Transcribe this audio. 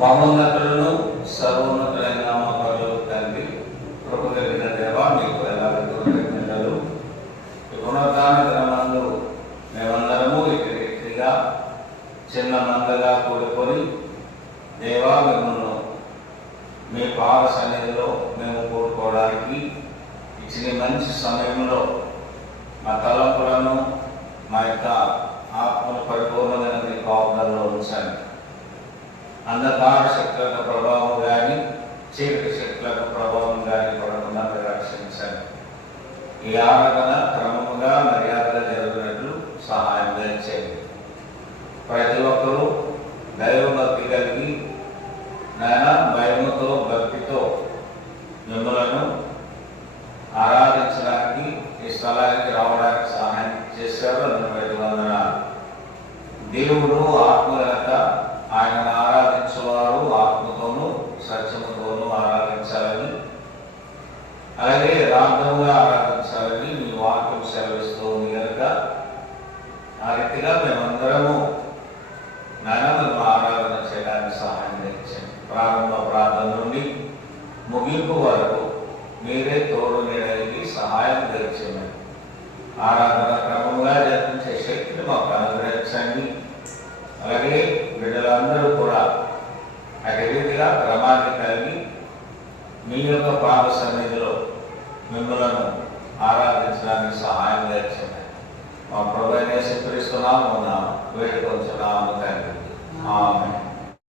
మహోన్నతులను సర్వోన్నతులైన నామకాలు తండ్రి కృప కలిగిన దేవ మీకు ఎలాగో కృతజ్ఞతలు? ఈ పునరుద్ధాన దినమందు మేమందరము ఇక్కడ చిన్న మందగా కూడుకొని దేవా మిమ్మల్ని మీ పాద సన్నిధిలో మేము కూడుకోవడానికి ఇచ్చిన మంచి సమయంలో మా తలంపులను మా యొక్క ఆత్మను పరిపూర్ణమైన మీ కాపుదల్లో ఉంచండి. అంధకార శక్తులకు ప్రభావం కానీ చీకటి శక్తులకు ప్రభావం కానీ పడకుండా మీరు రక్షించండి ఈ ఆరాధన క్రమముగా మర్యాదగా జరుగుతున్నట్లు సహాయం చేయండి. ప్రతి ఒక్కరూ దైవభక్తి కలిగి నాయన భయముతో భక్తితో మిమ్మలను ఆరాధించడానికి ఈ స్థలానికి రావడానికి సహాయం చేశారు. అన్న ప్రతి వందనాలు. దేవుడు సత్యముతోనూ ఆరాధించాలని అలాగే రాగంగా ఆరాధించాలని మీ వాక్యం సెలవిస్తూ ఉంది కనుక ఆ రీతిగా మేమందరము ననలను ఆరాధన చేయడానికి సహాయం తెచ్చాం ప్రారంభ ప్రార్థన నుండి ముగింపు వరకు మీరే తోడు నీడలిగి సహాయం తెచ్చండి ఆరాధన క్రమంగా జరిపించే శక్తిని మాకు అనుగ్రహించండి. అలాగే బిడ్డలందరూ కూడా అదే రీతిగా క్రమాన్ని మీ యొక్క పాద సన్నిధిలో మిమ్మలను ఆరాధించడానికి సహాయం తెచ్చండి మా ప్రభు నేసిస్తున్నాము ఉన్నాము వేడుకొంచున్నాము తండ్రి. ఆమె